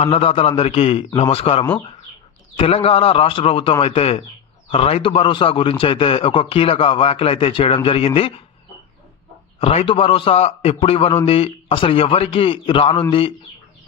అన్నదాతలందరికీ నమస్కారము. తెలంగాణ రాష్ట్ర ప్రభుత్వం అయితే రైతు భరోసా గురించి అయితే ఒక కీలక వ్యాఖ్యలు అయితే చేయడం జరిగింది. రైతు భరోసా ఎప్పుడు ఇవ్వనుంది? అసలు ఎవరికి రానుంది?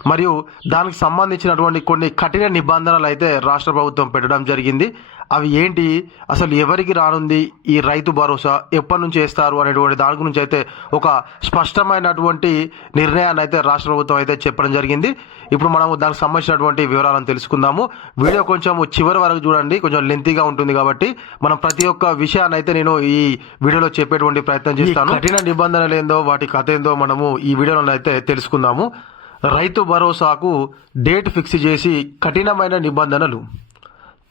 మరియు దానికి సంబంధించినటువంటి కొన్ని కఠిన నిబంధనలు అయితే రాష్ట్ర ప్రభుత్వం పెట్టడం జరిగింది. అవి ఏంటి? అసలు ఎవరికి రానుంది? ఈ రైతు భరోసా ఎప్పటి నుంచి వేస్తారు అనేటువంటి దాని గురించి అయితే ఒక స్పష్టమైనటువంటి నిర్ణయాన్ని అయితే రాష్ట్ర ప్రభుత్వం అయితే చెప్పడం జరిగింది. ఇప్పుడు మనము దానికి సంబంధించినటువంటి వివరాలను తెలుసుకుందాము. వీడియో కొంచెం చివరి వరకు చూడండి. కొంచెం లెంతీగా ఉంటుంది కాబట్టి మనం ప్రతి ఒక్క విషయాన్ని అయితే నేను ఈ వీడియోలో చెప్పేటువంటి ప్రయత్నం చేస్తాను. కఠిన నిబంధనలు ఏందో వాటి కథ ఏందో మనము ఈ వీడియోలో అయితే తెలుసుకుందాము. రైతు భరోసాకు డేట్ ఫిక్స్ చేసి కఠినమైన నిబంధనలు.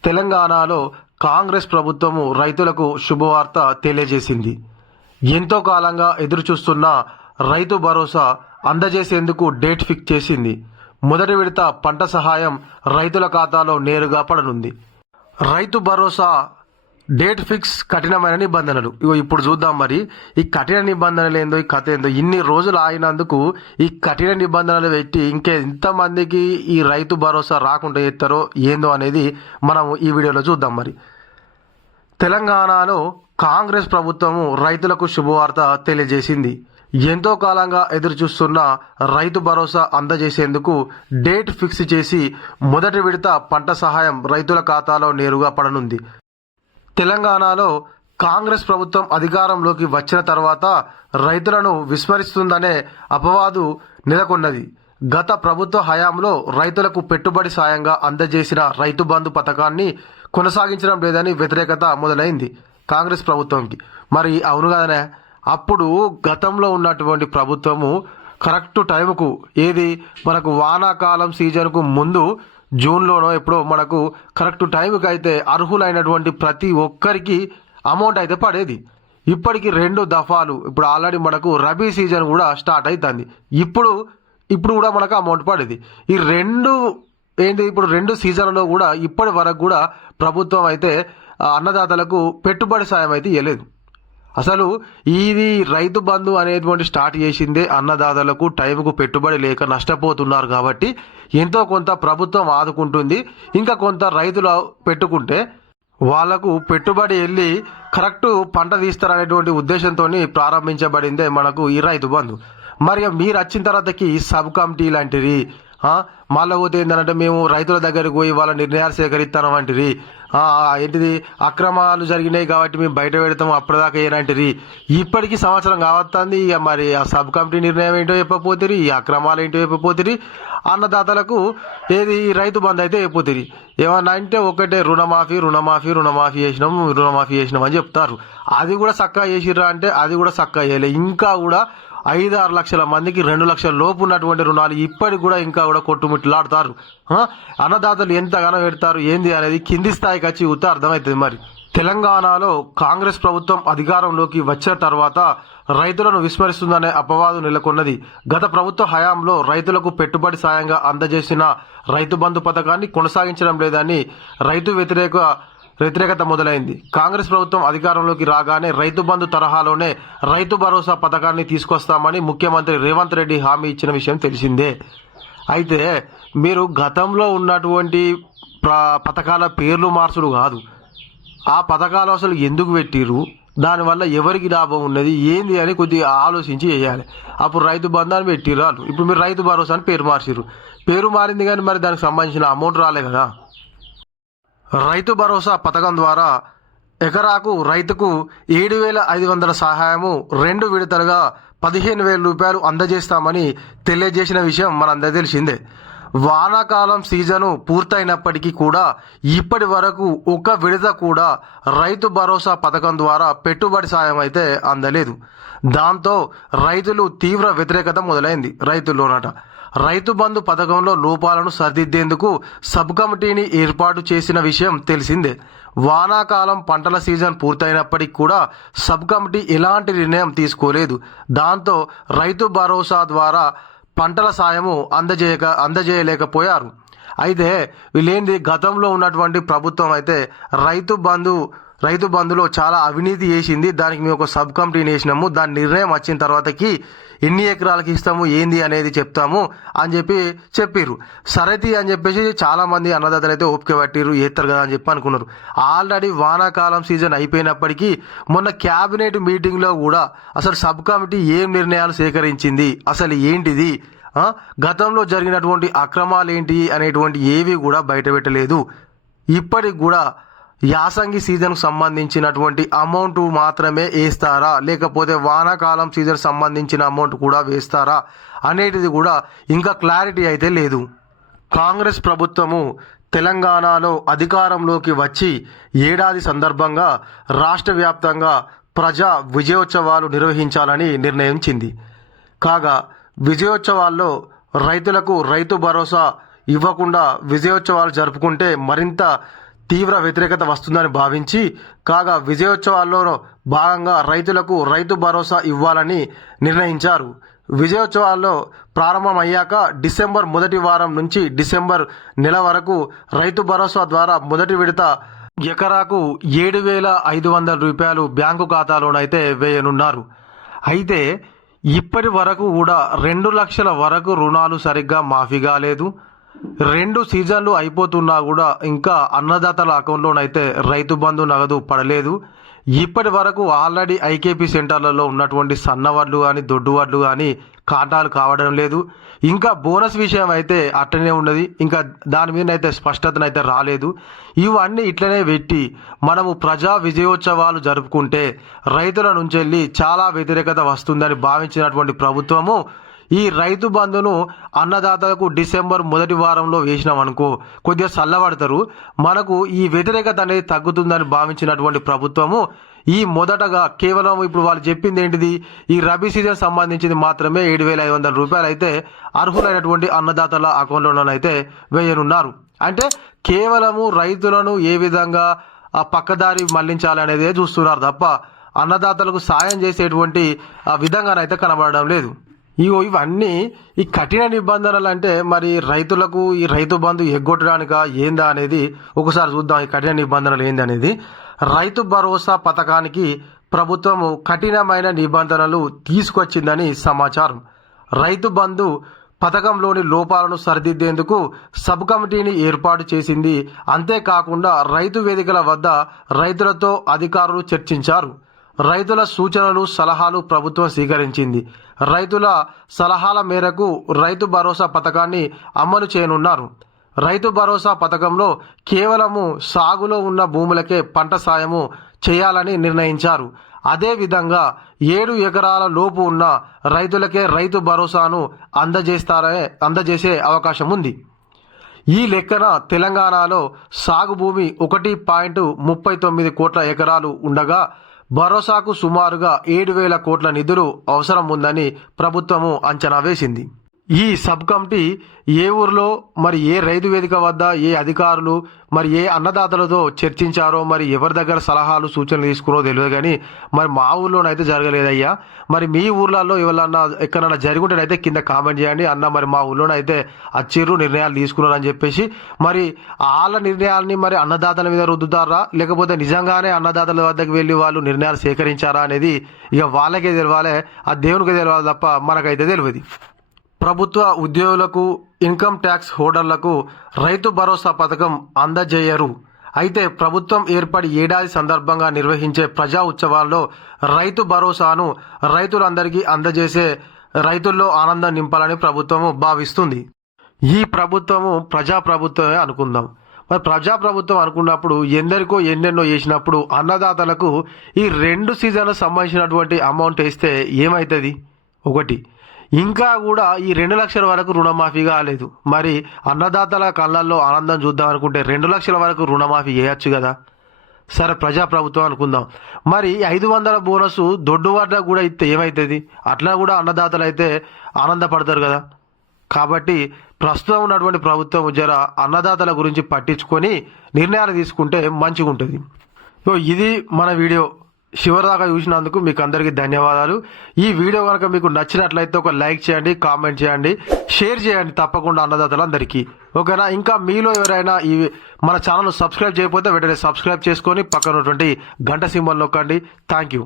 తెలంగాణలో కాంగ్రెస్ ప్రభుత్వము రైతులకు శుభవార్త తెలియజేసింది. ఎంతో కాలంగా ఎదురుచూస్తున్న రైతు భరోసా అందజేసేందుకు డేట్ ఫిక్స్ చేసింది. మొదటి విడత పంట సహాయం రైతుల ఖాతాలో నేరుగా పడనుంది. రైతు భరోసా డేట్ ఫిక్స్ కఠినమైన నిబంధనలు. ఇగో ఇప్పుడు చూద్దాం మరి ఈ కఠిన నిబంధనలు ఏందో ఈ కథ ఏందో ఇన్ని రోజులు ఆగినందుకు ఈ కఠిన నిబంధనలు పెట్టి ఇంకే ఎంతమందికి ఈ రైతు భరోసా రాకుండా చేస్తారో ఏందో అనేది మనం ఈ వీడియోలో చూద్దాం మరి. తెలంగాణలో కాంగ్రెస్ ప్రభుత్వము రైతులకు శుభవార్త తెలియజేసింది. ఎంతో కాలంగా ఎదురుచూస్తున్న రైతు భరోసా అందజేసేందుకు డేట్ ఫిక్స్ చేసి మొదటి విడత పంట సహాయం రైతుల ఖాతాలో నేరుగా పడనుంది. తెలంగాణలో కాంగ్రెస్ ప్రభుత్వం అధికారంలోకి వచ్చిన తర్వాత రైతులను విస్మరిస్తుందనే అపవాదు నెలకొన్నది. గత ప్రభుత్వ హయాంలో రైతులకు పెట్టుబడి సాయంగా అందజేసిన రైతు బంధు పథకాన్ని కొనసాగించడం లేదని వ్యతిరేకత మొదలైంది కాంగ్రెస్ ప్రభుత్వంకి. మరి అవును కదనే? అప్పుడు గతంలో ఉన్నటువంటి ప్రభుత్వము కరెక్ట్ టైంకు ఏది? మనకు వానాకాలం సీజన్కు ముందు జూన్లోనో ఎప్పుడో మనకు కరెక్ట్ టైంకి అయితే అర్హులైనటువంటి ప్రతి ఒక్కరికి అమౌంట్ అయితే పడేది. ఇప్పటికి రెండు దఫాలు ఇప్పుడు ఆల్రెడీ మనకు రబీ సీజన్ కూడా స్టార్ట్ అవుతుంది ఇప్పుడు ఇప్పుడు కూడా మనకు అమౌంట్ పడేది. ఈ రెండు ఏంటి ఇప్పుడు రెండు సీజన్లలో కూడా ఇప్పటి వరకు కూడా ప్రభుత్వం అయితే అన్నదాతలకు పెట్టుబడి సాయం అయితే ఇవ్వలేదు అసలు ఇది రైతు బంధు అనేటువంటి స్టార్ట్ చేసిందే అన్నదాతలకు టైంకు పెట్టుబడి లేక నష్టపోతున్నారు కాబట్టి ఎంతో కొంత ప్రభుత్వం ఆదుకుంటుంది. ఇంకా కొంత రైతులు పెట్టుకుంటే వాళ్ళకు పెట్టుబడి వెళ్ళి కరెక్ట్ పంట తీస్తారనేటువంటి ఉద్దేశంతో ప్రారంభించబడిందే మనకు ఈ రైతు బంధు. మరి మీరు వచ్చిన తర్వాతకి సబ్ కమిటీ లాంటివి మళ్ళా పోతే ఏంటంటే మేము రైతుల దగ్గరికి పోయి వాళ్ళ నిర్ణయాలు సేకరిస్తాం వంటివి ఏంటిది? అక్రమాలు జరిగినాయి కాబట్టి మేము బయట పెడతాము అప్పటిదాకా ఏనంటిది ఇప్పటికీ సంవత్సరం కావస్తుంది ఇక మరి ఆ సబ్ కమిటీ నిర్ణయం ఏంటో చెప్పపోతుంది ఈ అక్రమాలు ఏంటో చెప్పపోతుంది అన్నదాతలకు ఏది ఈ రైతు బంధు అయితే చెప్పపోతుంది ఏమన్నా అంటే ఒకటే రుణమాఫీ రుణమాఫీ రుణమాఫీ చేసినాం రుణమాఫీ చేసినాం అని చెప్తారు. అది కూడా చక్కగా చేసిర్రా అంటే అది కూడా చక్కగా చేయలే. ఇంకా కూడా ఐదు ఆరు లక్షల మందికి రెండు లక్షల లోపు ఉన్నటువంటి రుణాలు ఇప్పటికి కూడా ఇంకా కూడా కొట్టుమిట్లాడుతారు. అన్నదాతలు ఎంతగానో పెడతారు ఏంది అనేది కింది స్థాయికి వచ్చి ఉత్త అర్థమవుతుంది మరి. తెలంగాణలో కాంగ్రెస్ ప్రభుత్వం అధికారంలోకి వచ్చిన తర్వాత రైతులను విస్మరిస్తుందనే అపవాదు నెలకొన్నది. గత ప్రభుత్వ హయాంలో రైతులకు పెట్టుబడి సాయంగా అందజేసిన రైతు బంధు పథకాన్ని కొనసాగించడం లేదని రైతు వ్యతిరేక వ్యతిరేకత మొదలైంది. కాంగ్రెస్ ప్రభుత్వం అధికారంలోకి రాగానే రైతు బంధు తరహాలోనే రైతు భరోసా పథకాన్ని తీసుకొస్తామని ముఖ్యమంత్రి రేవంత్ రెడ్డి హామీ ఇచ్చిన విషయం తెలిసిందే. అయితే మీరు గతంలో ఉన్నటువంటి పథకాల పేర్లు మార్చుడు కాదు. ఆ పథకాలు అసలు ఎందుకు పెట్టిర్రు? దానివల్ల ఎవరికి లాభం ఉన్నది? ఏంది అని కొద్దిగా ఆలోచించి చేయాలి. అప్పుడు రైతు బంధాన్ని పెట్టిర్రు ఇప్పుడు మీరు రైతు భరోసా అని పేరు మార్చిర్రు. పేరు మారింది కానీ మరి దానికి సంబంధించిన అమౌంట్ రాలే కదా. రైతు భరోసా పథకం ద్వారా ఎకరాకు రైతుకు ఏడు వేల ఐదు వందల సహాయము రెండు విడతలుగా పదిహేను వేల రూపాయలు అందజేస్తామని తెలియజేసిన విషయం మనందరికీ తెలిసిందే. వానాకాలం సీజను పూర్తయినప్పటికీ కూడా ఇప్పటి వరకు ఒక విడత కూడా రైతు భరోసా పథకం ద్వారా పెట్టుబడి సాయం అయితే అందలేదు. దాంతో రైతులు తీవ్ర వ్యతిరేకత మొదలైంది రైతుల్లోనట రైతు బంధు పథకంలో లోపాలను సరిదిద్దేందుకు సబ్ కమిటీని ఏర్పాటు చేసిన విషయం తెలిసిందే. వానాకాలం పంటల సీజన్ పూర్తయినప్పటికీ కూడా సబ్ కమిటీ ఎలాంటి నిర్ణయం తీసుకోలేదు. దాంతో రైతు భరోసా ద్వారా పంటల సాయము అందజేయక అందజేయలేకపోయారు. అయితే వీళ్ళేంది గతంలో ఉన్నటువంటి ప్రభుత్వం అయితే రైతు బంధు రైతు బంధులో చాలా అవినీతి చేసింది. దానికి మేము ఒక సబ్ కమిటీని వేసినాము. దాని నిర్ణయం వచ్చిన తర్వాతకి ఎన్ని ఎకరాలకి ఇస్తాము ఏంది అనేది చెప్తాము అని చెప్పి చెప్పిర్రు. సరైతి అని చెప్పేసి చాలా మంది అన్నదాతలు అయితే ఓపిక పట్టిరు ఏస్తారు కదా అని చెప్పి అనుకున్నారు. ఆల్రెడీ వానాకాలం సీజన్ అయిపోయినప్పటికీ మొన్న క్యాబినెట్ మీటింగ్లో కూడా అసలు సబ్ కమిటీ ఏం నిర్ణయాలు సేకరించింది? అసలు ఏంటిది? గతంలో జరిగినటువంటి అక్రమాలు ఏంటి అనేటువంటి ఏవి కూడా బయటపెట్టలేదు. ఇప్పటికి కూడా యాసంగి సీజన్కు సంబంధించినటువంటి అమౌంట్ మాత్రమే వేస్తారా? లేకపోతే వానాకాలం సీజన్ సంబంధించిన అమౌంట్ కూడా వేస్తారా? అనేటిది కూడా ఇంకా క్లారిటీ అయితే లేదు. కాంగ్రెస్ ప్రభుత్వము తెలంగాణలో అధికారంలోకి వచ్చి ఏడాది సందర్భంగా రాష్ట్ర వ్యాప్తంగా ప్రజా విజయోత్సవాలు నిర్వహించాలని నిర్ణయించింది. కాగా విజయోత్సవాల్లో రైతులకు రైతు భరోసా ఇవ్వకుండా విజయోత్సవాలు జరుపుకుంటే మరింత తీవ్ర వ్యతిరేకత వస్తుందని భావించి కాగా విజయోత్సవాల్లో భాగంగా రైతులకు రైతు భరోసా ఇవ్వాలని నిర్ణయించారు. విజయోత్సవాల్లో ప్రారంభమయ్యాక డిసెంబర్ మొదటి వారం నుంచి డిసెంబర్ నెల వరకు రైతు భరోసా ద్వారా మొదటి విడత ఎకరాకు ఏడు వేల ఐదు వందల రూపాయలు బ్యాంకు ఖాతాలోనైతే వేయనున్నారు. అయితే ఇప్పటి వరకు కూడా రెండు లక్షల వరకు రుణాలు సరిగ్గా మాఫీ కాలేదు. రెండు సీజన్లు అయిపోతున్నా కూడా ఇంకా అన్నదాతల అకౌంట్లోనైతే రైతు బంధు నగదు పడలేదు. ఇప్పటి వరకు ఆల్రెడీ ఐకేపీ సెంటర్లలో ఉన్నటువంటి సన్న వడ్లు కానీ దొడ్డు వడ్లు కానీ కాటాలు కావడం లేదు. ఇంకా బోనస్ విషయం అయితే అట్టనే ఉన్నది. ఇంకా దాని మీద అయితే స్పష్టతనైతే రాలేదు. ఇవన్నీ ఇట్లనే పెట్టి మనము ప్రజా విజయోత్సవాలు జరుపుకుంటే రైతుల నుంచి వెళ్ళి చాలా వ్యతిరేకత వస్తుందని భావించినటువంటి ప్రభుత్వము ఈ రైతు బంధును అన్నదాతలకు డిసెంబర్ మొదటి వారంలో వేసినాం అనుకో కొద్దిగా చల్లబడతారు. మనకు ఈ వ్యతిరేకత అనేది తగ్గుతుందని భావించినటువంటి ప్రభుత్వము ఈ మొదటగా కేవలం ఇప్పుడు వాళ్ళు చెప్పింది ఏంటిది? ఈ రబీ సీజన్ సంబంధించింది మాత్రమే ఏడు వేల ఐదు వందల రూపాయలు అయితే అర్హులైనటువంటి అన్నదాతల అకౌంట్లోనైతే వేయనున్నారు. అంటే కేవలము రైతులను ఏ విధంగా ఆ పక్కదారి మళ్ళించాలనేదే చూస్తున్నారు తప్ప అన్నదాతలకు సాయం చేసేటువంటి ఆ విధంగానైతే కనబడడం లేదు. ఇగో ఇవన్నీ ఈ కఠిన నిబంధనలు అంటే మరి రైతులకు ఈ రైతు బంధు ఎగ్గొట్టడానిక ఏందా అనేది ఒకసారి చూద్దాం ఈ కఠిన నిబంధనలు ఏంది అనేది. రైతు భరోసా పథకానికి ప్రభుత్వము కఠినమైన నిబంధనలు తీసుకొచ్చిందని సమాచారం. రైతు బంధు పథకంలోని లోపాలను సరిదిద్దేందుకు సబ్ కమిటీని ఏర్పాటు చేసింది. అంతేకాకుండా రైతు వేదికల వద్ద రైతులతో అధికారులు చర్చించారు. రైతుల సూచనలు సలహాలు ప్రభుత్వం స్వీకరించింది. రైతుల సలహాల మేరకు రైతు భరోసా పథకాన్ని అమలు చేయనున్నారు. రైతు భరోసా పథకంలో కేవలము సాగులో ఉన్న భూములకే పంట సాయము చేయాలని నిర్ణయించారు. అదేవిధంగా ఏడు ఎకరాల లోపు ఉన్న రైతులకే రైతు భరోసాను అందజేస్తారనే అందజేసే అవకాశం ఉంది ఈ లెక్కన తెలంగాణలో సాగు భూమి ఒకటి పాయింట్ ముప్పై తొమ్మిది కోట్ల ఎకరాలు ఉండగా భరోసాకు సుమారుగా ఏడు వేల కోట్ల నిధులు అవసరం ఉందని ప్రభుత్వము అంచనా వేసింది. ఈ సబ్ కమిటీ ఏ ఊర్లో మరి ఏ రైతు వేదిక వద్ద ఏ అధికారులు మరి ఏ అన్నదాతలతో చర్చించారో మరి ఎవరి దగ్గర సలహాలు సూచనలు తీసుకురో తెలియదు కానీ మరి మా ఊర్లోనైతే జరగలేదయ్యా. మరి మీ ఊర్లలో ఎవరన్నా ఎక్కడన్నా జరుగుంటేనైతే కింద కామెంట్ చేయండి. అన్న మరి మా ఊర్లోనైతే అచ్చిర్రు నిర్ణయాలు తీసుకున్నారు అని చెప్పేసి మరి వాళ్ళ నిర్ణయాలని మరి అన్నదాతల మీద రుద్దుతారా? లేకపోతే నిజంగానే అన్నదాతల వద్దకు వెళ్ళి వాళ్ళు నిర్ణయాలు సేకరించారా అనేది ఇక వాళ్ళకే తెలవాలి. ఆ దేవునికి తెలవాలి తప్ప మనకైతే తెలియదు ప్రభుత్వ ఉద్యోగులకు ఇన్కమ్ ట్యాక్స్ హోల్డర్లకు రైతు భరోసా పథకం అందజేయరు. అయితే ప్రభుత్వం ఏర్పడి ఏడాది సందర్భంగా నిర్వహించే ప్రజా ఉత్సవాల్లో రైతు భరోసాను రైతులందరికీ అందజేసే రైతుల్లో ఆనందం నింపాలని ప్రభుత్వము భావిస్తుంది. ఈ ప్రభుత్వము ప్రజా ప్రభుత్వమే అనుకుందాం. మరి ప్రజా ప్రభుత్వం అనుకున్నప్పుడు ఎందరికో ఎన్నెన్నో చేసినప్పుడు అన్నదాతలకు ఈ రెండు సీజన్లకు సంబంధించినటువంటి అమౌంట్ వేస్తే ఏమవుతుంది ఒకటి ఇంకా కూడా ఈ రెండు లక్షల వరకు రుణమాఫీ కాలేదు. మరి అన్నదాతల కళ్ళల్లో ఆనందం చూద్దాం అనుకుంటే రెండు లక్షల వరకు రుణమాఫీ చేయొచ్చు కదా? సరే ప్రజాప్రభుత్వం అనుకుందాం. మరి ఐదు వందల బోనస్ దొడ్డు వాట కూడా ఇస్తే ఏమవుతుంది అట్లా కూడా అన్నదాతలు అయితే ఆనందపడతారు కదా? కాబట్టి ప్రస్తుతం ఉన్నటువంటి ప్రభుత్వం జర అన్నదాతల గురించి పట్టించుకొని నిర్ణయాలు తీసుకుంటే మంచిగా ఉంటుంది సో ఇది మన వీడియో. చివరిదాకా చూసినందుకు మీకు అందరికీ ధన్యవాదాలు. ఈ వీడియో కనుక మీకు నచ్చినట్లయితే ఒక లైక్ చేయండి కామెంట్ చేయండి షేర్ చేయండి తప్పకుండా అన్నదాతలందరికీ. ఓకేనా? ఇంకా మీలో ఎవరైనా ఈ మన ఛానల్ సబ్స్క్రైబ్ చేయకపోతే వెంటనే సబ్స్క్రైబ్ చేసుకొని పక్కన ఉన్నటువంటి గంట సింబల్ నొక్కండి. Thank you.